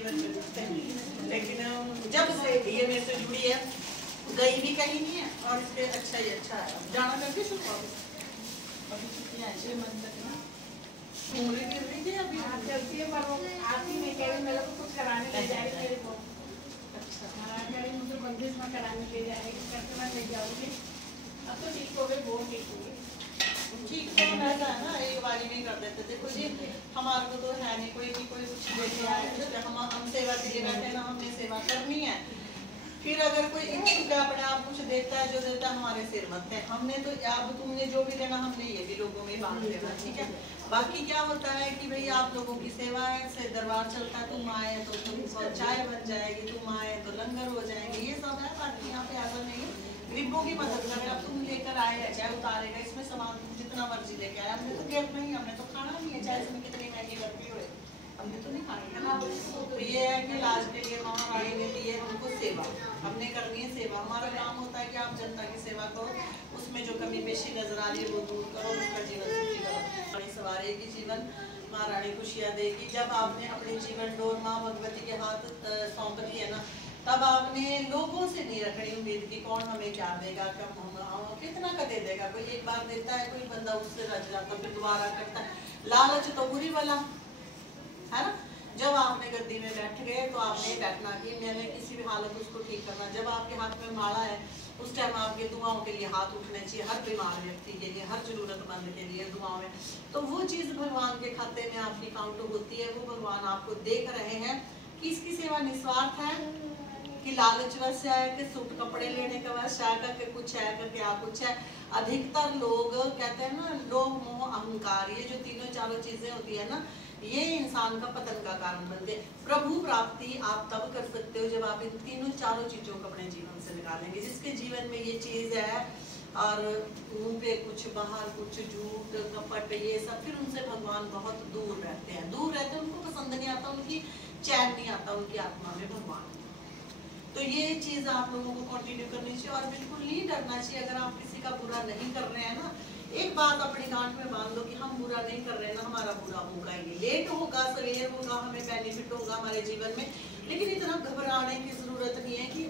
जीवन में दिखते हैं, लेकिन जब से ये मेरे से जुड़ी है गई भी कहीं नहीं है और इसके अच्छा ही अच्छा है। जाना करके शुरू अभी छुट्टियाँ हैं 6 मंथ तक ना घूम रही थी अभी चलती है पर वो आती नहीं कह रही मेरे को कुछ कराने ले जाएगी मेरे को। अच्छा हाँ कह रही मुझे बंदिश में कराने ले जाएगी करके मैं ले जाऊँगी। अब तो ठीक हो गई बहुत ठीक हो गई। ठीक तो रहता है ना एक बारी में कर देते। देखो जी हमारे को तो है नहीं कोई भी कोई कुछ देते आए हम सेवा के लिए बैठे ना हमने सेवा करनी है। फिर अगर कोई इच्छुक अपने आप कुछ देता है जो देता है हमारे सिर मत है। हमने तो अब तुमने जो भी देना हमने ये भी लोगों में बांट देना ठीक है। बाकी क्या होता है कि भाई आप लोगों की सेवा है से दरबार चलता है तुम आए तो तुम चाय बन जाएगी तुम आए तो लंगर हो जाएंगे ये सब है। बाकी यहाँ पे ऐसा नहीं है गरीबों की मदद करें। अब तुम लेकर आए है चाहे उतारेगा इसमें सामान जितना मर्जी लेके आए हमने तो गिफ्ट नहीं हमने तो खाना नहीं है चाहे इसमें कितनी महंगी बर्फी हो हमने तो नहीं खानी है ना। तो ये है कि इलाज के लिए महारानी ने दी है हमको सेवा हमने करनी है सेवा। हमारा काम होता है कि आप जनता की सेवा करो उसमें जो कमी पेशी नजर आ रही है वो दूर करो उसका जीवन सुखी करो सवारेगी जीवन महारानी खुशियाँ देगी। जब आपने अपने जीवन डोर माँ भगवती के हाथ सौंप दी है ना तब आपने लोगों से नहीं रखनी उम्मीद की कौन हमें क्या देगा कब हम कितना का दे देगा। कोई एक बार देता है कोई बंदा उससे रच जाता फिर दोबारा करता है। लालच तो बुरी वाला है ना। जब आपने गद्दी में बैठ गए तो आपने बैठना कि मैंने किसी भी हालत उसको ठीक करना। जब आपके हाथ में माला है उस टाइम आपके दुआओं के लिए हाथ उठने चाहिए हर बीमार व्यक्ति के लिए हर जरूरतमंद के लिए दुआओं में। तो वो चीज़ भगवान के खाते में आपकी काउंट होती है वो भगवान आपको देख रहे हैं कि इसकी सेवा निस्वार्थ है कि लालच वश है कि सूट कपड़े लेने का वश है कि कुछ है कि क्या कुछ है। अधिकतर लोग कहते हैं ना लोभ मोह अहंकार ये जो तीनों चारों चीजें होती है ना ये इंसान का पतन का कारण बनते हैं। प्रभु प्राप्ति आप तब कर सकते हो जब आप इन तीनों चारों चीजों को अपने जीवन से निकालेंगे। जिसके जीवन में ये चीज है और मुंह पे कुछ बाहर कुछ झूठ कपट ये सब फिर उनसे भगवान बहुत दूर रहते हैं उनको पसंद नहीं आता उनकी चैन नहीं आता उनकी आत्मा में भगवान। तो ये चीज आप लोगों को कंटिन्यू करनी चाहिए और बिल्कुल नहीं डरना चाहिए। अगर आप किसी का बुरा नहीं कर रहे हैं ना एक बात अपनी गांठ में बांध लो कि हम बुरा नहीं कर रहे हैं ना हमारा बुरा होगा ही लेट होगा सवेर होगा हमें बेनिफिट होगा हमारे जीवन में। लेकिन इतना घबराने की जरूरत नहीं है कि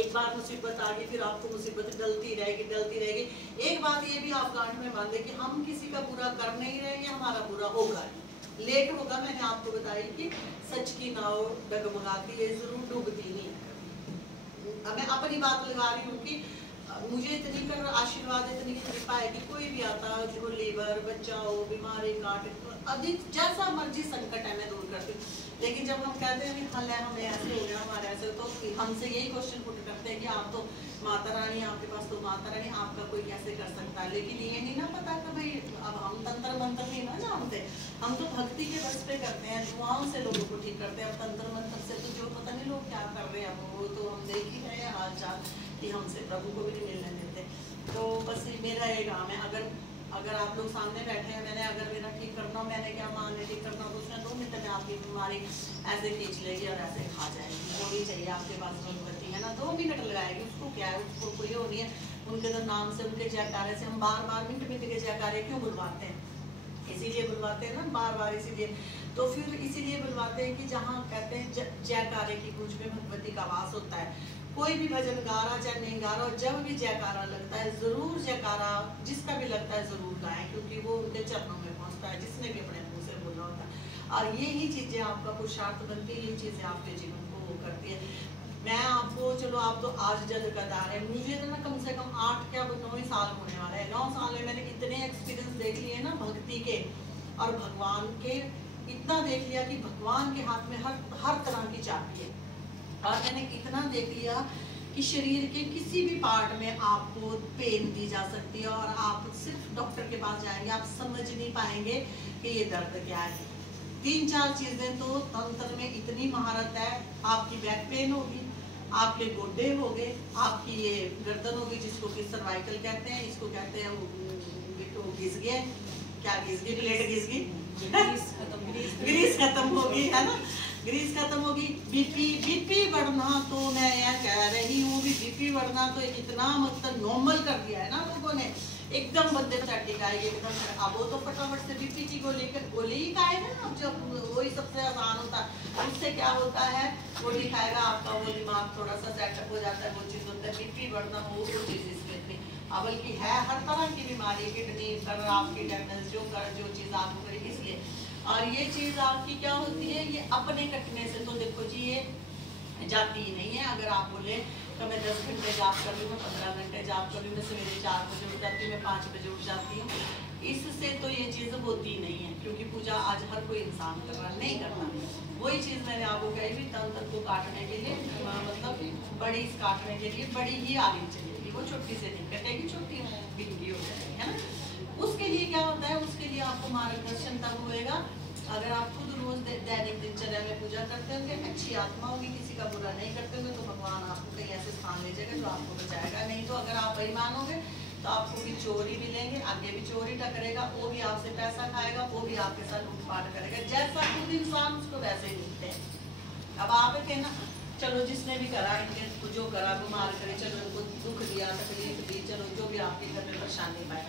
एक बार मुसीबत आ गई फिर आपको मुसीबत डलती रहेगी। एक बात ये भी आप गांठ में बांधे कि हम किसी का बुरा कर नहीं रहेंगे हमारा बुरा होगा लेट होगा। मैंने आपको बताई कि सच की नाव डगमगाती है जरूर डूबती नहीं। मैं अपनी बात लगा रही हूँ कि मुझे इतनी कर आशीर्वाद इतनी कृपा है कि कोई भी आता जो लीवर बच्चा हो बीमारी काट अधिक जैसा मर्जी संकट है मैं दूर करती हूँ। लेकिन जब हम कहते हैं कि हल है हमें ऐसे हो गया हमारे ऐसे तो हमसे यही क्वेश्चन पुट करते हैं कि आप तो माता रानी आपके पास तो माता रानी आपका कोई कैसे कर सकता है। लेकिन ये नहीं ना पता कि भाई अब हम तंत्र मंत्र नहीं ना जानते हम तो भक्ति के बस पे करते हैं दुआओं से लोगों को ठीक करते हैं। अब तंत्र मंत्र से तो जो पता नहीं लोग क्या कर रहे हैं वो तो हम देख ही रहे हैं हाल चाल कि हमसे प्रभु को भी नहीं मिलने देते। तो बस मेरा ये काम है अगर आप लोग सामने बैठे हैं मैंने अगर मेरा ठीक करना हो मैंने क्या मां ने ठीक करना हो तो उसने 2 मिनट में आपकी बीमारी ऐसे खींच लेगी और ऐसे खा जाएगी। होनी चाहिए आपके पास भगवती है ना 2 मिनट लगाएगी उसको क्या है उसको कोई हो नहीं है। उनके तो नाम से उनके जयकारे से हम बार मिनट के जयकारे क्यों बुलवाते हैं इसीलिए बुलवाते हैं ना बार इसीलिए। तो फिर इसीलिए बुलवाते हैं कि जहाँ कहते हैं जयकारे की गूंज में भगवती का वास होता है। कोई भी भजन गा रहा चाहे नहीं गा रहा जब भी जयकारा लगता है जरूर जयकारा जिसका भी लगता है जरूर गाएं क्योंकि वो उनके चरणों में पहुंचता है जिसने भी अपने मुंह से बोला होता है। और यही चीजें आपका पुरुषार्थ बनती है ये चीजें आपके जीवन को वो करती है। मैं आपको चलो आप तो आज जगदार है मुझे तो ना कम से कम 8 क्या 9 साल होने वाला है। 9 साल में मैंने इतने एक्सपीरियंस देख लिए ना भक्ति के और भगवान के इतना देख लिया कि भगवान के हाथ में हर तरह की चाबी है। और मैंने इतना देख लिया कि शरीर के किसी भी पार्ट में आपको पेन दी जा सकती है और आप सिर्फ डॉक्टर के पास जाएंगे आप समझ नहीं पाएंगे कि ये दर्द क्या है। 3-4 चीजें तो तंत्र में इतनी महारत है। आपकी बैक पेन होगी आपके गोड्डे हो गए आपकी ये गर्दन होगी जिसको कि सर्वाइकल कहते हैं इसको कहते हैं घिस गया क्या घिस गई प्लेट घिस गई ग्रीस खत्म होगी है ना ग्रीस खत्म होगी। बीपी बढ़ना तो मैं यह कह रही हूँ भी बीपी बढ़ना तो इतना मतलब नॉर्मल कर दिया है ना लोगों ने एकदम बंदे स्टैटिक आएगी एकदम। अब वो तो फटाफट से बीपी की गोली ही खाएगा ना जब वही सबसे आसान होता है उससे क्या होता है वो दिखाएगा आपका वो दिमाग थोड़ा सा सेटअप हो जाता है, वो चीज होता है बीपी बढ़ना वो चीज इसमें नहीं, बल्कि है हर तरह की बीमारी, किडनी कर आपकी टेंडेंस जो चीज आपको करेगी इसलिए। और ये चीज आपकी क्या होती है, ये अपने कटने से तो देखो जी ये जाती ही नहीं है। अगर आप बोले तो मैं 10 घंटे जॉब कर रही हूँ, 15 घंटे जॉब कर रही हूँ, मैं सवेरे 4 बजे उठ जाती हूँ, मैं 5 बजे उठ जाती हूँ, इससे तो ये चीज़ होती नहीं है, क्योंकि पूजा आज हर कोई इंसान कर रहा नहीं करना। वही चीज़ मैंने आपको कही भी, तंत्र को काटने के लिए मतलब बड़ी काटने के लिए बड़ी ही आनी चाहिए, वो छोटी से नहीं कटेगी, छोटी बिंगी हो जाएगी, है ना। उसके लिए क्या होता है, उसके लिए आपको मार्गदर्शन तब होएगा अगर आप खुद रोज दैनिक दिनचर्या में पूजा करते होंगे, अच्छी आत्मा होगी, किसी का बुरा नहीं करते होंगे, तो भगवान आपको कहीं ऐसे स्थान ले जाएगा जो आपको बचाएगा। नहीं तो अगर आप बेईमान होंगे तो आपको भी चोरी मिलेंगे, आगे भी चोरी टकरेगा, वो भी आपसे पैसा खाएगा, वो भी आपके साथ लूटपाट करेगा, जैसा खुद इंसान उसको वैसे ही मिलते हैं। अब आप थे ना, चलो जिसने भी करा, इनके जो करा बीमार करे, चलो इनको दुख दिया, तकलीफ दी, चलो जो भी आपके घर में परेशानी पाए,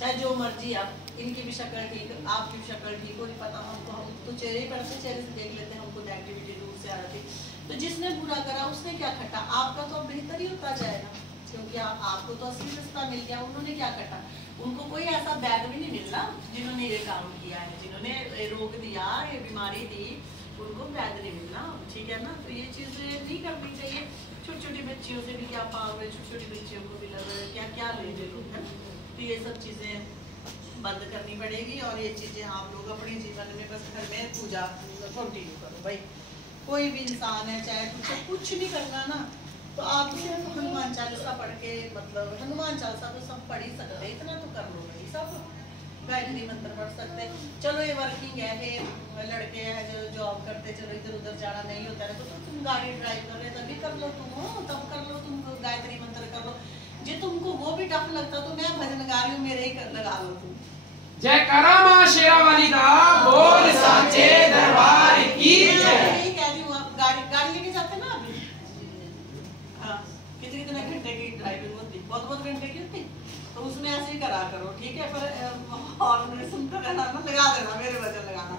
चाहे जो मर्जी आप, इनकी भी शक्ल ठीक, आपकी भी शक्ल ठीक हो, नहीं पता हमको, हम तो चेहरे पर से चेहरे से देख लेते हैं, हमको नेगेटिविटी दूर से आ रही थी। तो जिसने बुरा करा उसने क्या खटा, आपका तो बेहतर ही होता जाएगा, क्योंकि आपको तो असली रास्ता मिल गया। उन्होंने क्या खटा, उनको कोई ऐसा बैग भी नहीं मिलना जिन्होंने ये काम किया है, जिन्होंने रोक दिया, ये बीमारी दी, उनको बैग नहीं मिलना, ठीक है ना। तो ये चीज़ें नहीं करनी चाहिए। छोटी छोटी बच्चियों से भी क्या पाओगे, छोटी छोटी बच्चियों को भी लग रहा है क्या क्या ले लो, है ना। तो ये सब चीज़ें बंद करनी पड़ेगी, और ये चीज़ें आप लोग अपने जीवन में बस घर में पूजा कंटिन्यू करो। भाई कोई भी इंसान है, चाहे कुछ नहीं करना ना, तो आप सिर्फ हनुमान चालीसा पढ़ के, मतलब हनुमान चालीसा तो सब पढ़ ही सकते हैं, इतना तो कर लो भाई सब। गायत्री मंत्र पढ़ सकते हैं। चलो ये वर्किंग है, ये लड़के हैं जो जॉब करते, चलो इधर उधर जाना नहीं होता है, तो तुम गाड़ी ड्राइव कर रहे तभी कर लो, तुम तब कर लो, तुम गायत्री मंत्र कर लो। जो तुमको वो भी टफ लगता तो मैं भजन गा रही हूँ, मेरे ही लगा लो तुम। जय करा मां शेरावाली दा बोल साचे दरबार की जय। यही कह रही हूँ, आप गाड़ी लेके जाते ना अभी, हाँ कितने घंटे की ड्राइविंग होती, बहुत घंटे की होती, तो उसमें ऐसे ही करा करो, ठीक है। पर और सुनते रहना ना, लगा देना, मेरे वजह लगाना,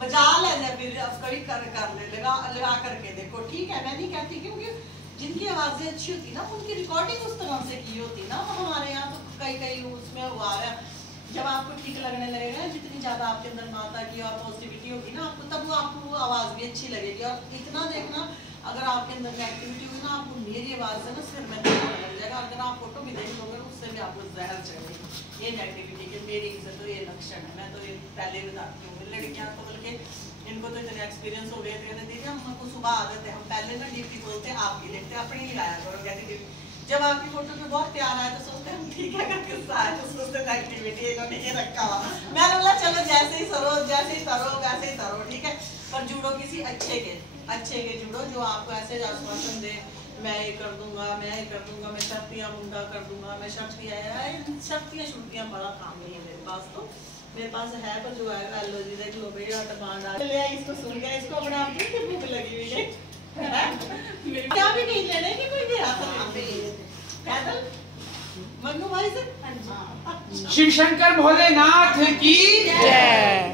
मजाल है जब फिर कभी कर ले, लगा करके देखो, ठीक है। मैं नहीं कहती, क्योंकि जिनकी आवाजें अच्छी होती ना, उनकी रिकॉर्डिंग उस तरह से की होती ना। हमारे यहाँ तो कई उसमें हुआ है, जब आपको ठीक लगने लगेगा, जितनी ज्यादा आपके अंदर माता की और पॉजिटिविटी होगी ना आपको, तब वो आपको वो आवाज भी अच्छी लगेगी। और इतना देखना, अगर आपके अंदर नेगेटिविटी हुई ना, आपको मेरी आवाज से ना सिर में दर्द लग जाएगा। अगर आप फोटो भी देख लोगे उससे भी आपको जहर चढ़ेगी। ये नेगेटिविटी के मेरी से तो ये लक्षण है, मैं तो ये पहले बताती हूँ। लड़कियाँ तो बल्कि इनको तो इतने एक्सपीरियंस हो गए, कहते दीदी हमको सुबह आदत है, हम पहले ना डीपी खोलते, आपकी देखते, अपनी लगाया करो, कहती डीपी। जब आपकी फोटो पे बहुत प्यार आया तो सोचते हम ठीक है, अगर किस्सा आया तो सोचते नेगेटिविटी इन्होंने ये रखा हुआ। मैं बोला चलो जैसे ही तरो वैसे ही तरो, ठीक है। पर जुड़ो किसी अच्छे के जुड़ो, जो आपको ऐसे आश्वासन दे, मैं ये कर दूंगा, मैं शक्तियाँ मुंडा कर दूंगा, मैं शक्तियाँ छुट्टियाँ बड़ा काम नहीं है मेरे पास। तो मेरे पास है, पर जो है लो जी देख लो भैया टपान डाल लिया, इसको सुन गया, इसको अपने आप की भूख लगी हुई है, क्या भी नहीं लेने की कोई भी पैदल मन्नू भाई से। शिव शंकर भोलेनाथ की जय।